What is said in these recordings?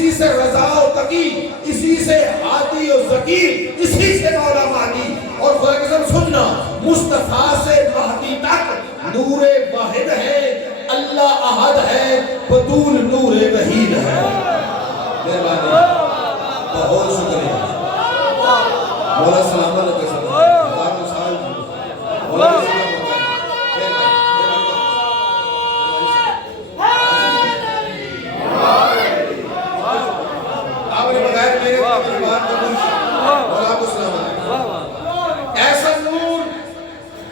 اسی سے رضا و تقی، اسی سے ہادی و ذکی، اسی سے مولا مہدی. اور خدا کی قسم سننا، مصطفیٰ سے مہدی تک نور واحد ہے، اللہ احد ہے، بطول نور وحید ہے. مہربانی، بہت شکریہ. مولا سلام علیکم. ہزاروں سال مولا کی سلام آپ نے بتایا میرے بات کو مولا کو سلام علیکم. ایسا نور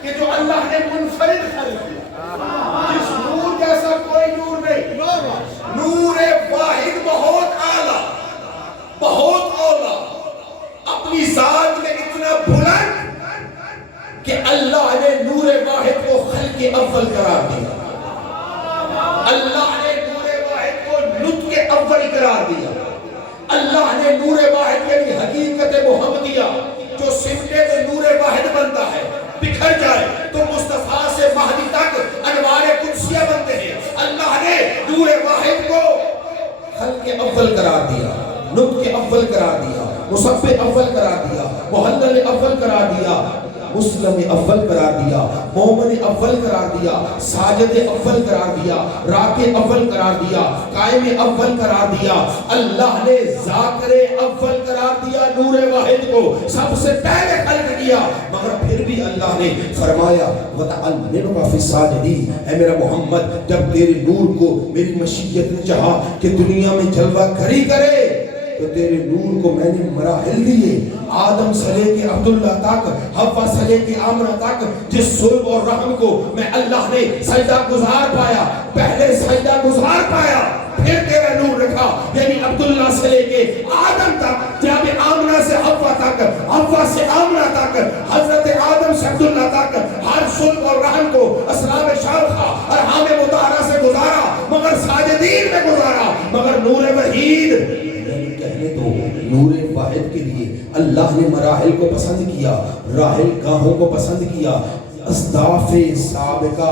کہ جو اللہ نے منفرد خلق کیا، جس نور جیسا کوئی نور نہیں. نور واحد بہت اعلیٰ، بہت اولا، اپنی ذات میں اتنا بلند کہ اللہ نے نور واحد کو خلق اول قرار دیا. اللہ نے نور واحد کو نطق اول قرار دیا. اللہ نے نور واحد یعنی حقیقت محمدیہ جو سمٹے تو نور واحد بنتا ہے، بکھر جائے تو مصطفیٰ سے مہدی تک انوار قدسیہ بنتے ہیں. اللہ نے نور واحد کو خلق اول قرار دیا، نطق اول قرار دیا، مصفح اول قرار دیا، محلل اول قرار دیا، مسلم اول قرار دیا، مومن اول قرار دیا، ساجد اول قرار دیا، راکع اول قرار دیا، قائم اول قرار دیا. اللہ نے ذاکر اول قرار دیا نور واحد کو، سب سے پہلے خلق کیا. مگر پھر بھی اللہ نے فرمایا وَتَعَلِّمُ فِي السَّاجِدِينَ، اے میرا محمد جب تیرے نور کو میری مشیت نے چاہا کہ دنیا میں جلوہ گھری کرے تو تیرے نور کو میں نے مراحل دیے. آدم سے لے کے عبداللہ تک، حوا سے لے کے آمنہ تک، جس صلب اور رحم کو میں اللہ نے سجدہ گزار پایا، پہلے سجدہ گزار پایا، پھر تیرا نور رکھا. یعنی عبداللہ سے لے کے آدم تک، جناب آمنہ سے حوا تک، حوا سے آمنہ تک، حضرت آدم سے عبداللہ تک، ہر صلب اور رحم کو اسلام شامخہ ارحام مطہرہ سے گزارا، مگر ساجدین میں گزارا. مگر نور وحید کہنے تو نور واحد کے لیے اللہ نے مراحل کو پسند کیا، راحل گاہوں کو پسند کیا، اصداف سابقہ،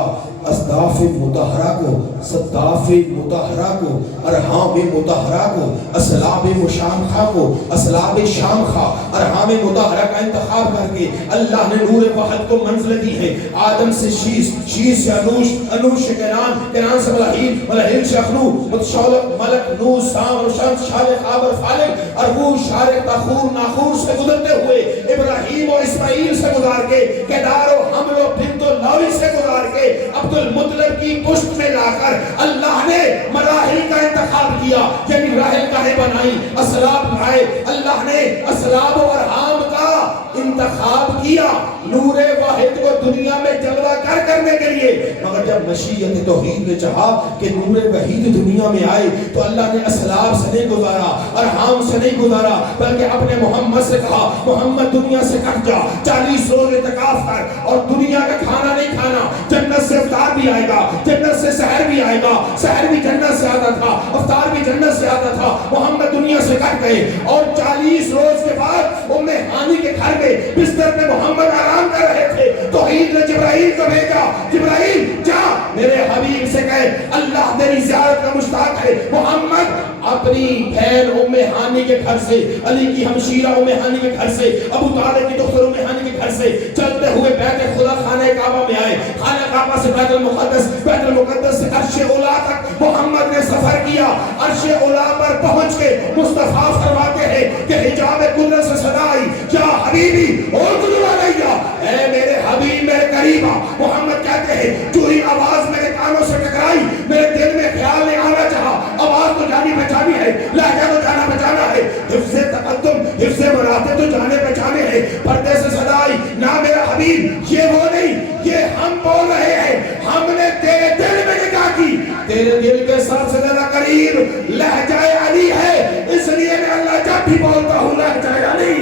اصداف مطہرہ کو، صداف مطہرہ کو، ارحام مطہرہ کو، اسلاب مشامخہ کو، اسلاب شامخہ، ارحام مطہرہ کا انتخاب کر کے اللہ نے نور واحد کو منزل دی ہے. آدم سے شیس، شیس سے انوش، انوش سے کنان، کنان سے ملہین، ملہین سے اخنو، متشولق ملک نو سام روشن شالق آبر فالق، ارغوش شارق تاخور ناخور سے گزرتے ہوئے ابراہیم و اسماعیل سے گزار کے، کیدار و حمل و بنت و لاوی سے گزار کے عبد المطلب کی پشت میں لا کر اللہ نے مراحل کا انتخاب کیا. یعنی راحل کاہیں بنائی، اسلاب بنائے. اللہ نے اسلاب و ارحام کا انتخاب کیا نور واحد کو دنیا میں جلوہ گر کرنے کے لیے. مگر جب مشیت توحید نے چاہا کہ نور وحید دنیا میں آئے تو اللہ نے اسلاب سے نہیں گزارا، ارحام سے نہیں گزارا، بلکہ اپنے محمد سے کہا محمد دنیا سے کٹ جا، 40 روز اعتکاف کر اور دنیا کا کھانا نہیں کھانا. جنت سے افطار بھی آئے گا، جنت سے سحر بھی آئے گا، سحر بھی جنت سے آتا تھا، افطار بھی جنت سے آتا تھا. محمد دنیا سے کٹ گئے اور 40 روز کے بعد ام ہانی کے گھر میں بستر میں محمد آرام کر رہے تھے. توحید نے جبرائیل کو بھیجا، جبرائیل جا میرے حبیب سے کہے اللہ تیری زیارت کا مشتاق ہے. محمد اپنی بہن ام ہانی کے گھر سے، علی کی ہمشیرہ ام ہانی کے گھر سے، ابو طالب کی دختر ام ہانی کے گھر سے چلتے ہوئے بیت خدا خانہ کعبہ میں آئے. خانہ کعبہ سے بیت المقدس، بیت المقدس سے عرش اولا تک محمد نے سفر کیا. عرش اولا پر پہنچ کے مصطفیٰ فرماتے ہیں کہ حجاب قدرت سے صدا آئی یا حبیبی اردو علیہ، اے میرے حبیب میرے قریبا. محمد کہتے ہیں جو ہی آواز میرے کانوں سے ٹکرائی میرے دل میں خیال نہیں آنا چاہا. آواز تو جانی پہچانی ہے، لہجہ تو جانا پہچانا ہے، حفظ تقدم حفظ مراتے تو جانے پہچانے ہیں. پردے سے صدا آئی نہ میرا حبیب، یہ وہ نہیں، یہ ہم بول رہے ہیں. ہم نے تیرے دل میں نگاہ کی، تیرے دل کے سب سے زیادہ قریب لہجہ علی ہے. اس لیے میں اللہ جب بھی بولتا ہوں لہجہ علی.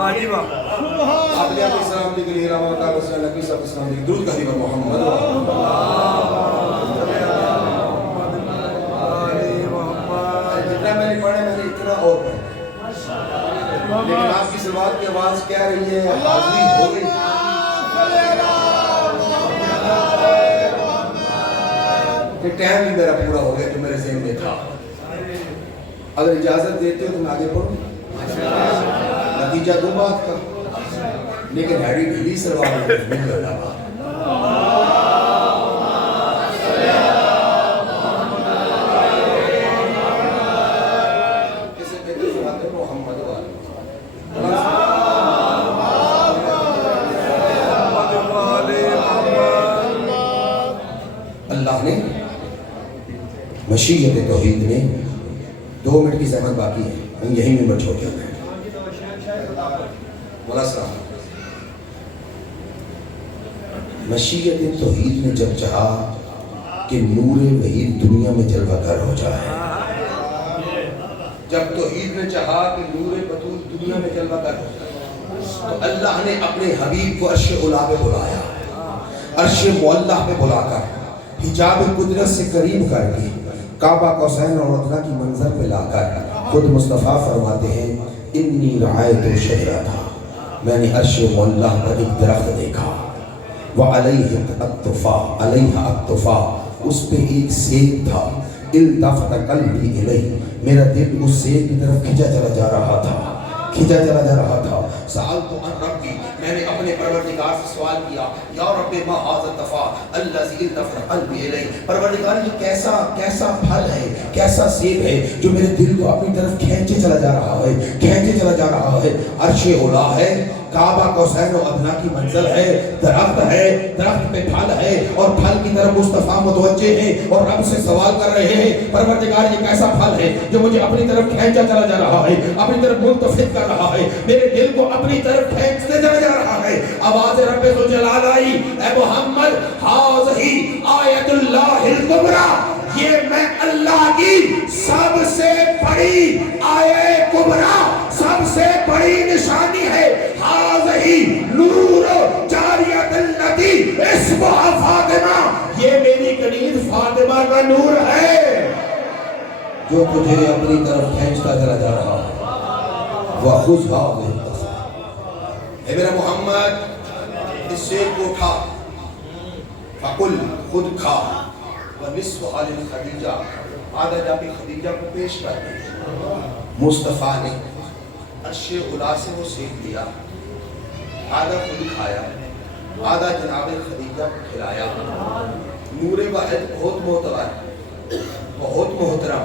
آپ نے اپنی سلامتی کے لیے رحمت اللہ صلی اللہ علیہ وسلم درود کا دیوہ محمد جتنا میں نے پڑھا میں نے اتنا اور پڑھا. لیکن آپ کی سلوات کی آواز کہہ رہی ہے حاضری ہو گئی. کہ ٹائم بھی میرا پورا ہو گیا جو میرے ذہن میں تھا. اگر اجازت دیتے ہو تو میں آگے پڑھوں. نتیجہ دو بات کا، لیکن ہیڈی ڈھیلی سلوار نہیں کرتا بات. اللہ نے مشیت توحید نے 2 منٹ کی زحمت باقی ہے، ہم یہی ممبر چھوڑ جاتے ہیں. مولا صاحب مشیت توحید نے جب چاہا کہ نور وحید دنیا میں جلوہ گر ہو جائے، جب توحید نے چاہا کہ نور بطول دنیا میں جلوہ گر ہو جائے، تو اللہ نے اپنے حبیب کو عرش اولا پہ بلایا، عرش معلیٰ پہ بلا کر حجاب قدرت سے قریب کر کے کعبہ قوسین اور ادنیٰ کی منظر پہ لا کر خود مصطفیٰ فرماتے ہیں انی رعایت شجرہ تھا، میں نے عرش معلیٰ پر ایک درخت دیکھا، وعلیہ اکتفا، علیہ اکتفا، اس پہ ایک سیب تھا، التفت قلبی الیہ، میرا دل اس سیب کی طرف کھینچا چلا جا رہا تھا، کھینچا چلا جا رہا تھا. سألت عن ربی، میں نے اپنے پروردگار سے سوال کیا، یا رب ما ھذا التفاح الذی التفت قلبی الیہ، پروردگار یہ کیسا پھل ہے، کیسا سیب ہے جو میرے دل کو اپنی طرف کھینچے چلا جا رہا ہے، کھینچے چلا جا رہا ہے. عرش اولا ہے، کعبہ قوسین و ادنیٰ کی منزل ہے، درخت ہے، درخت پہ پھل ہے، اور پھل کی طرف مصطفیٰ متوجہ ہیں اور رب سے سوال کر رہے ہیں پروردگار یہ کیسا پھل ہے جو مجھے اپنی طرف کھینچا چلا جا رہا ہے، اپنی طرف ملتفت کر رہا ہے، میرے دل کو اپنی طرف کھینچتے چلا جا رہا ہے. آواز رب ذوالجلال آئی، اے محمد ھذہ آیت اللہ الکبریٰ، یہ میں اللہ کی سب سے بڑی آیہ کبریٰ، سب سے بڑی نشانی ہے. ھذہ نور جاریۃ التی اسمھا فاطمہ، یہ میری کنیز فاطمہ کا نور ہے جو تجھے اپنی طرف کھینچتا چلا جا رہا ہے. وَخُذْهَا بِالْقَصْدِ، اے میرا محمد اس سیب کو اٹھا، فَقُلْ خود کھا، وَنِصْفُهَا لِلْخَدیجہ، آدھا جا کے خدیجہ کو پیش کر دے. مصطفیٰ نے عرش اولا سے وہ سیب لیا، آدھا خود کھایا، آدھا جناب خدیجہ کو کھلایا. نور واحد بہت معتبر، بہت محترم،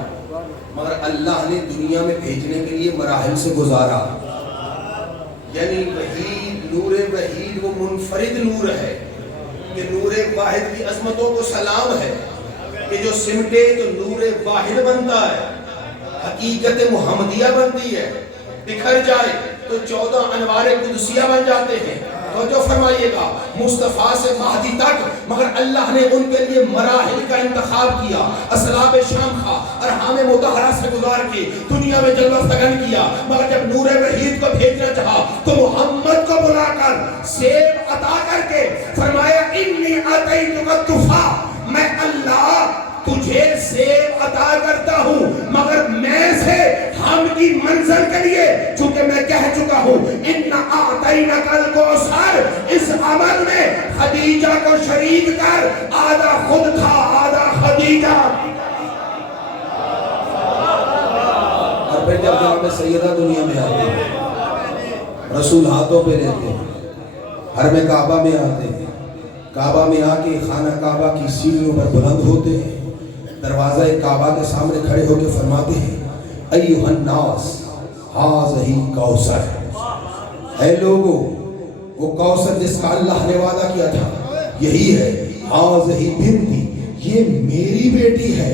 مگر اللہ نے دنیا میں بھیجنے کے لیے مراحل سے گزارا. یعنی وحید، نور وحید وہ منفرد نور ہے کہ نور واحد کی عظمتوں کو سلام ہے کہ جو سمٹے تو نور واحد بنتا ہے، حقیقت محمدیہ بنتی ہے، بکھر جائے تو 14 انوار قدسیہ بن جاتے ہیں. توجہ فرمائیے گا، مصطفیٰ سے مہدی تک، مگر اللہ نے ان کے لیے مراحل کا انتخاب کیا. اسلاب شام خواہ ارحام مطہرہ سے گزار کے دنیا میں جلوہ فغن کیا، مگر جب نور وحید کو بھیجنا چاہا تو محمد کو بلا کر سیب عطا کر کے فرمایا انی اعطیتک التفاح، میں اللہ تجھے سیب عطا کرتا ہوں، مگر میں سے ہم کی منزل کے لیے، چونکہ میں کہہ چکا ہوں اِنَّا أَعْطَيْنَكَ الْكَوْثَرَ، اس عمل میں خدیجہ کو شریک کر، آدھا خود کھا، آدھا خدیجہ. اور پھر جب جناب سیدہ دنیا میں آتے ہیں، رسول ہاتھوں پہ رہتے ہیں، حرم کعبہ میں آتے ہیں، کعبہ میں آ کے خانہ کعبہ کی سیڑھیوں پر بلند ہوتے ہیں، دروازہ کعبہ کے سامنے کھڑے ہو کے فرماتے ہیں ایھا الناس ھذہ کوثر، اے لوگو وہ کوثر جس کا اللہ نے وعدہ کیا تھا یہی ہے. ھذہ بنتی، یہ میری بیٹی ہے،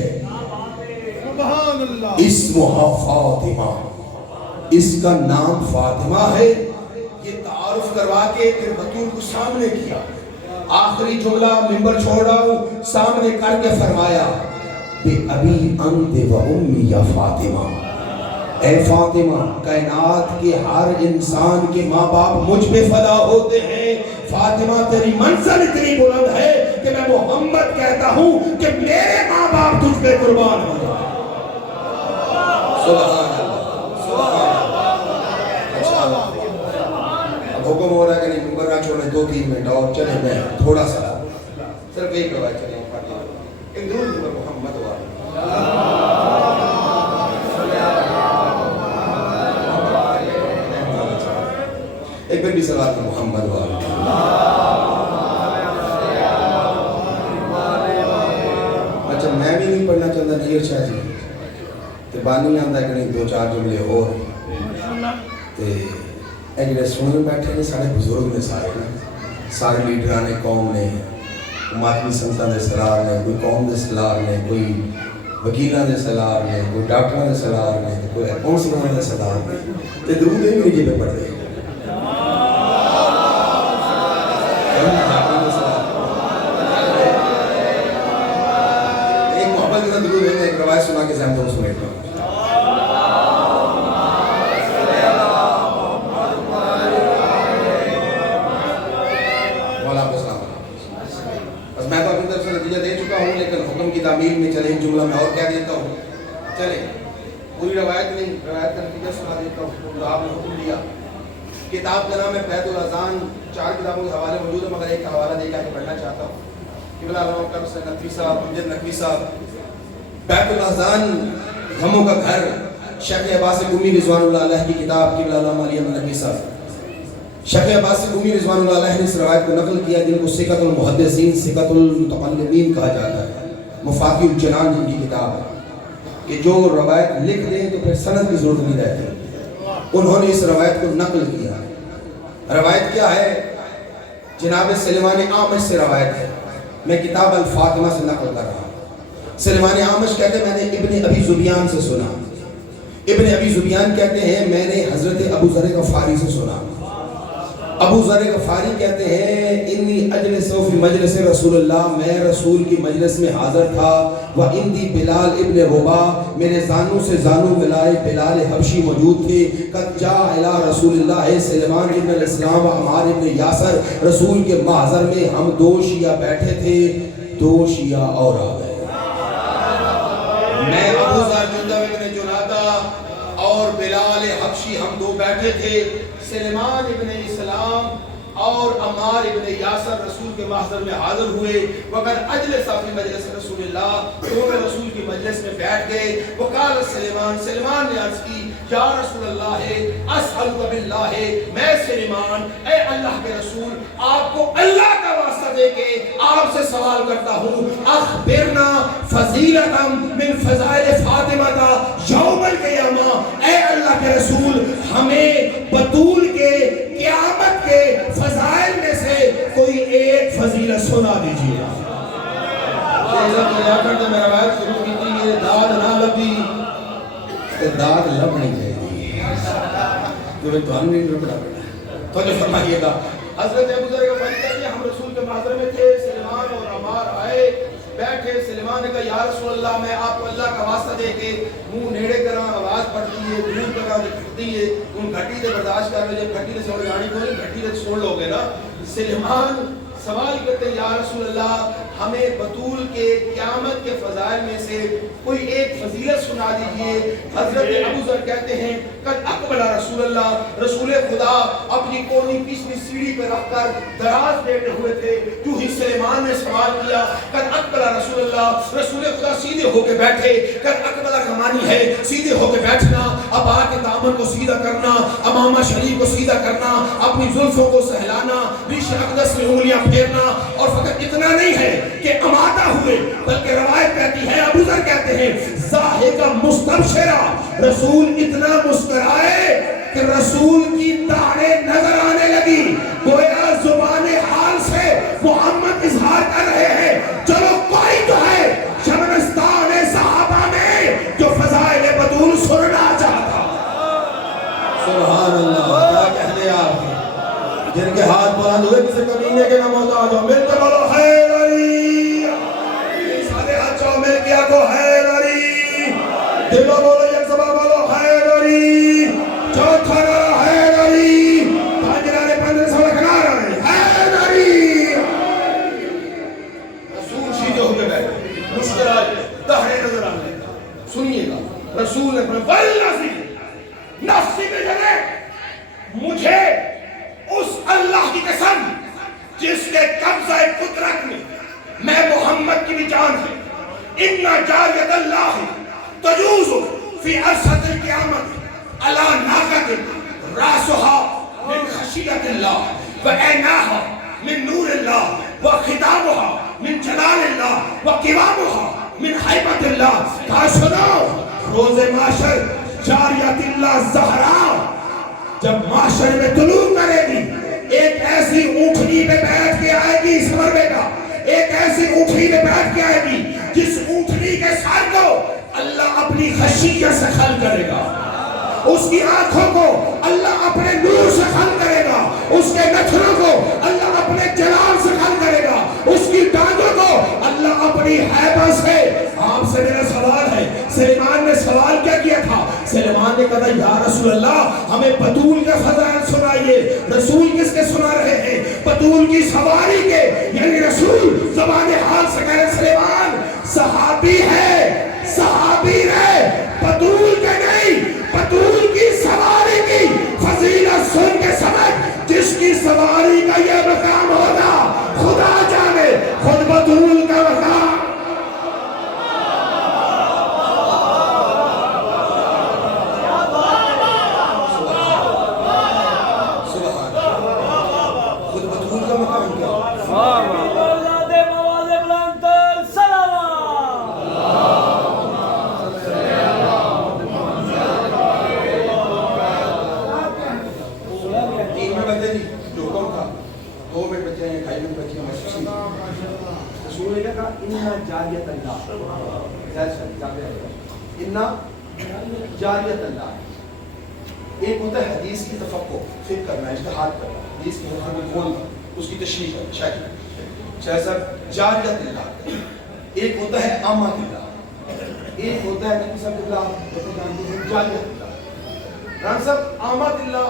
اسمھا فاطمہ، اس کا نام فاطمہ ہے. یہ تعارف کروا کے پھر بطول کو سامنے کیا. آخری جملہ ممبر چھوڑ رہا ہوں، سامنے کر کے فرمایا بے ابی انت و امی یا فاطمہ، اے فاطمہ کائنات کے ہر انسان کے ماں باپ مجھ پہ فدا ہوتے ہیں. فاطمہ تیری منزل اتنی بلند ہے کہ میں محمد کہتا ہوں کہ میرے ماں باپ تجھ پہ قربان ہو جائے. سبحان اللہ، سبحان اللہ. 2-3 منٹ اور چلے میں تھوڑا سا صرف ایک روایت چلے ایک درود پر محمد ایک بار بھی صلوات محمد اچھا میں بھی نہیں پڑھنا چاہتا نیر شاہ جی تے بانی آندا کہ نہیں 2-4 جملے اور تے اے جڑے سننے بیٹھے نے سارے بزرگ نے سارے لیڈراں نے قوم نے ماتمی سنتاں دے سالار نے کوئی قوم دے سالار نے کوئی وکیلاں دے سالار نے کوئی ڈاکٹراں دے سالار نے کوئی کونسلراں دے سالار نے تے درود ہی نہیں جے پڑھ دے ایک محبت کا درود ہے ایک روایت سنا کے ذہن تو سنیں گا لیکن حکم کی تعمیل میں چلے ایک جملہ میں اور کہہ دیتا ہوں چلے پوری روایت نہیں روایت کا نتیجہ سنا دیتا ہوں جو آپ نے حکم دیا کتاب کا نام ہے فیض الاذان 4 کتابوں کے حوالے موجود ہے مگر ایک حوالہ دے کے پڑھنا چاہتا ہوں قبلہ علامہ کا حسین نقوی صاحب امجد نقوی صاحب فیض الاذان غموں کا گھر شیخ عباس قمی رضوان اللہ علیہ کی کتاب قبلہ علامہ علی احمد نقوی صاحب شیخ عباس قمی رضوان اللہ علیہ نے اس روایت کو نقل کیا جن کو ثقۃ المحدثین ثقۃ المتقلبین کہا جاتا ہے مفاتیح الجنان جن کی کتاب ہے کہ جو روایت لکھ دیں تو پھر سند کی ضرورت نہیں رہتی انہوں نے اس روایت کو نقل کیا روایت کیا ہے جناب سلیمان اعمش سے روایت ہے میں کتاب الفاطمہ سے نقل کر رہا ہوں سلیمان اعمش کہتے ہیں میں نے ابن ابی ذبیان سے سنا ابن ابی ذبیان کہتے ہیں میں نے حضرت ابو ذر غفاری سے سنا ابو ذر غفاری کہتے ہیں انی اجلس فی مجلس رسول اللہ میں رسول کی مجلس میں حاضر تھا وَإِنْدِي بلال ابن ربا میرے زانوں سے زانوں ملائے بلال حبشی موجود تھے قد جاء الی رسول اللہ سلیمان ابن الاسلام و عمار ابن یاسر رسول کے محضر میں ہم 2 شیعہ بیٹھے تھے 2 شیعہ اور آ گئے میں ابو ذر جندب ابن جنادہ اور بلال حبشی ہم 2 بیٹھے تھے سلیمان ابن اسلام اور عمار ابن یاسر رسول کے محضر میں حاضر ہوئے وقت اجلس فی مجلس رسول اللہ دونوں رسول کی مجلس میں بیٹھ گئے وقال سلیمان نے عرض کی یا رسول اللہ اسألک باللہ میں سلیمان اے اللہ کے رسول آپ کو اللہ کا واسطہ دے کے آپ سے سوال کرتا ہوں اخبرنا فضیلتا من فضائل فاطمہ یوم القیامہ اے اللہ کے رسول ہمیں بطول کے قیامت کے فضائل میں سے کوئی ایک فضیلت سنا دیجیے میں روایت شروع کی تھی یہ داد نہ لبی داد لب نہیں جائے گی جو تو ہم نہیں رکڑا بیٹا تو جو فرمائیے گا حضرت ابو ذر غفاری کہتے ہیں ہم رسول کے محضر میں تھے سلیمان اور عمار آئے بیٹھے سلیمان نے کہا یا رسول اللہ میں آپ کو اللہ کا واسطہ دے کے منہ نیڑے کراں آواز پڑتی ہے دور کراں پھٹتی ہے تم گھٹی سے برداشت کر لو جب گھٹی سے سوڑ جانی کو نہیں گھٹی سے سوڑ لو گے نا سلیمان سوال کرتے ہیں یا رسول اللہ ہمیں بطول کے قیامت کے فضائل میں سے کوئی ایک فضیلت سنا دیجئے حضرت ابو ذر کہتے ہیں قد اقبل رسول اللہ رسول خدا اپنی کونی پچھلی سیڑھی پہ رکھ کر دراز بیٹھے ہوئے تھے جو ہی سلیمان نے سوال کیا قد اقبل رسول اللہ رسول خدا سیدھے ہو کے بیٹھے قد اقبل کا معنی ہے سیدھے ہو کے بیٹھنا ابا کے دامن کو سیدھا کرنا امامہ شریف کو سیدھا کرنا اپنی زلفوں کو سہلانا ریش اقدس میں انگلیاں پھیرنا اور فقط اتنا نہیں ہے کہ امادہ ہوئے بلکہ روایت کہتی ہے ابو ذر کہتے ہیں ضاحکا مستبشرا رسول اتنا مسکرائے کہ رسول کی داڑھیں نظر آنے لگی گویا زبان حال سے محمد اظہار کر رہے ہیں چلو کوئی تو ہے شبنستان صحابہ میں جو فضائل بطول سننا چاہتا سبحان اللہ کیا کہہ دے آپ جن کے ہاتھ بلند ہوئے کسی کمینے کے نہ محتاج ہو مل کے بولو حیدری سارے ہاتھ چاہو مل کیا کو حیدری دلو بولو یک زبا بولو حیدری چوتھا نارا حیدری پانجرانے پندر سوڑا کنا رہے حیدری رسول شیدے ہو کے بیٹھے مشکل آئے دہرے نظر آنے سنیے گا رسول نے فرمایا والنفسی نفسی میں جگہ مجھے اس اللہ کی قسم جس کے قبضہ قدرت میں محمد کی بھی جان ہے. اِنَّ جَارِيَةَ اللَّهِ تَجُوزُ فِي عَرْصَةِ الْقِيَامَةِ عَلَى نَاقَةٍ رَأْسُهَا مِنْ خَشِيَّةِ اللَّهِ وَعَيْنَاهَا مِنْ نُورِ اللَّهِ وَخِطَابُهَا مِنْ جَلَالِ اللَّهِ وَقِوَامُهَا مِنْ حَیبَةِ اللَّهِ. کہا سنو روز محشر جاریۃ اللہ زہرا جب محشر میں طلوع کرے گی، ایک ایسی اونٹنی پہ بیٹھ کے آئے گی اس مربے کا، ایک ایسی اونٹنی پہ بیٹھ کے آئے گی جس اونٹنی کے سر کو اللہ اپنی خشیت سے خل کرے گا، اس کی آنکھوں کو اللہ اپنے نور سے خل کرے گا، اس کے نتھنوں کو اللہ اپنے جلال سے خل کرے گا، اس کی ٹانگوں کو اللہ اپنی حیبت سے. آپ سے میرا سوال ہے، سلیمان نے سوال کیا کیا تھا؟ سلیمان نے کہا یا رسول اللہ ہمیں بطول کے فضائل سنائیے. رسول کس کے سنا رہے ہیں؟ بطول کی سواری کے، یعنی رسول زبان حال سے کہہ رہے سلیمان صحابی ہے، صحابی ہے، بطول کے نہیں. بطول کی سواری کی فضیلت سن کے سمجھ، جس کی سواری کا یہ مقام ہوگا خدا جانے خود بطول کا مقام. جاریت اللہ ایک ہوتا ہے حدیث کی تفقہ فکر کرنا، اجتہاد کرنا، حدیث کی مطلب کھولنا، اس کی تشریح کرنا، شاید صاحب جاریت اللہ. ایک ہوتا ہے آمات اللہ، ایک ہوتا ہے نبی صلی اللہ علیہ وسلم جاریت اللہ. رام صاحب آمات اللہ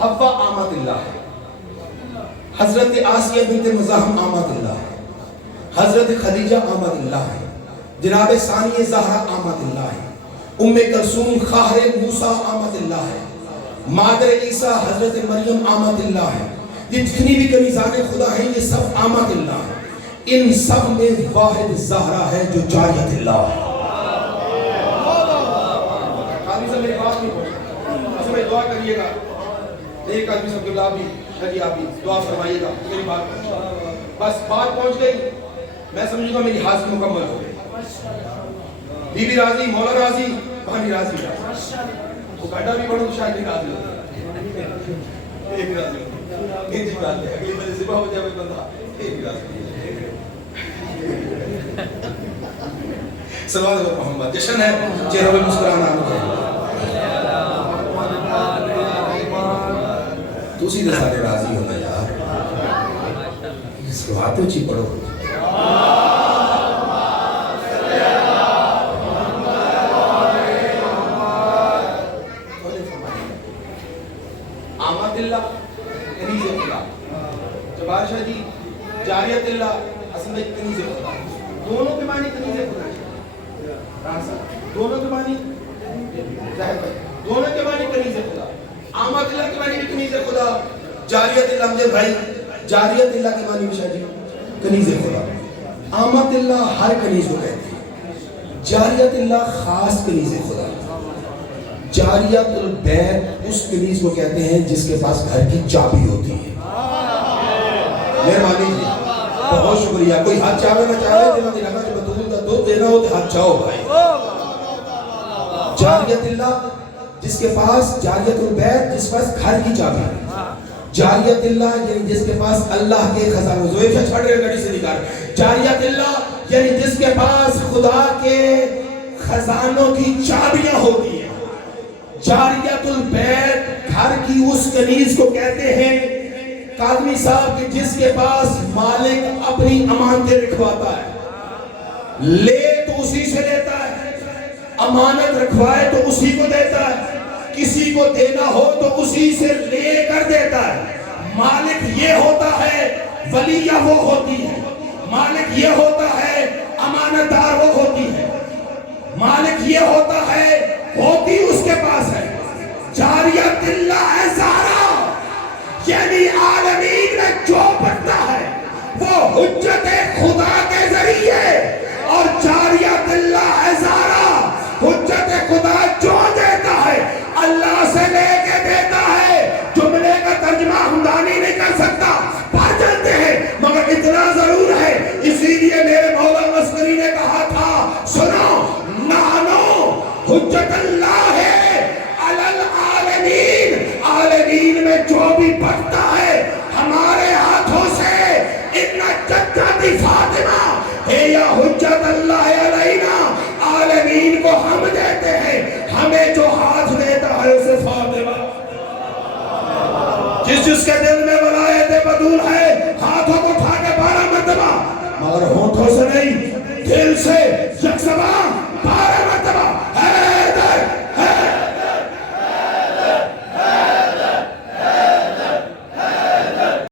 حوا آمات اللہ ہے، حضرت آسیہ بنت مزاحم آمات اللہ ہے، حضرت خدیجہ آمات اللہ ہے، جناب ثانی زہرا آمات اللہ ہے، ام کلثوم خواہر موسیٰ آمد اللہ ہے، مادر عیسیٰ حضرت مریم آمد اللہ ہے. یہ جتنی بھی کنیزان خدا ہیں یہ سب آمد اللہ ہے. ان سب میں واحد زہرا ہے جو جاریت اللہ ہے. آدمی سے میری بات نہیں پہنچ اس میں دعا کریے گا، ایک آدمی سے عبداللہ بھی شریعہ بھی دعا فرمائیے گا میری بات پہنچ. بس بات پہنچ گئی، میں سمجھوں گا میری حاضری مکمل ہو گئی. بی بی راضی، مولا راضی، بہنی راضی، وہ گھٹا بھی پڑھو شاید نہیں راضی ہوتا، ایک راضی ہوتا، ایک جی بات ہے اگلی بجے صبح ہو جائے بندہ ایک راضی. صلوات و محمد جشن ہے چہروں پہ مسکرانا تو اسی دے سارے راضی ہونا یار. صلوات تو اچھی پڑھو. بادشاہ جی جاریت اللہ اصل میں کنیز خدا، دونوں کے معنی کنیز خدا، دونوں کے معنی دونوں کے معنی کنیز خدا. آمد اللہ کے معنی بھی کنیز خدا، جاریت اللہ مجھے بھائی جاریت اللہ کے معنی بھی شاہ جی کنیز خدا. آمد اللہ ہر کنیز کو کہتے ہیں، جاریت اللہ خاص کنیز خدا. جاریت البیت اس کنیز کو کہتے ہیں جس کے پاس گھر کی چابی ہوتی ہے. مہربانی جی بہت شکریہ. کوئی ہاتھ چاہے نہ چاہے جنہوں نے لگا کہ بطول کا دودھ دینا ہو تو ہاتھ چاہو بھائی. جاریت اللہ جس کے پاس جاریت البیت جس پاس گھر کی چابی ہے. جاریت اللہ یعنی جس کے پاس اللہ کے خزانے زویب سے چھڑ رہے گڑی سے نکال. جاریت اللہ یعنی جس کے پاس خدا کے خزانوں کی چابیاں ہوتی ہیں. جاریت البیت گھر کی اس کنیز کو کہتے ہیں قادمی صاحب کہ جس کے پاس مالک اپنی امانتیں رکھواتا ہے، لے تو اسی سے لیتا ہے، امانت رکھوائے تو اسی کو دیتا ہے، کسی کو دینا ہو تو اسی سے لے کر دیتا ہے. مالک یہ ہوتا ہے، ولیہ وہ ہوتی ہے. مالک یہ ہوتا ہے، امانت دار وہ ہوتی ہے. مالک یہ ہوتا ہے، ہوتی اس کے پاس ہے. جاریت اللہ ہے زہرا یعنی عالمین میں جو خدا کے ذریعے اور جاریت اللہ ازارہ حجت خدا جو دیتا ہے اللہ سے لے کے دیتا ہے. جملے کا ترجمہ ہمدانی نہیں کر سکتا پڑھ جاتے ہیں مگر اتنا ضرور ہے. اسی لیے میرے مولانا عسکری نے کہا تھا سنو نانو حجت اللہ ہے علی العالمین. عالمین میں جو بھی بڑھتا ہے ہمارے ہاتھوں سے ان جدتی فاطمہ ہے یا حجت اللہ علینا. عالمین کو ہم دیتے ہیں ہمیں جو ہاتھ دیتا ہے اسے فاطمہ. جس کے دل میں ولایت بدول ہے ہاتھوں کو اٹھا کے 12 مرتبہ مگر ہونٹوں سے نہیں دل سے یک زبان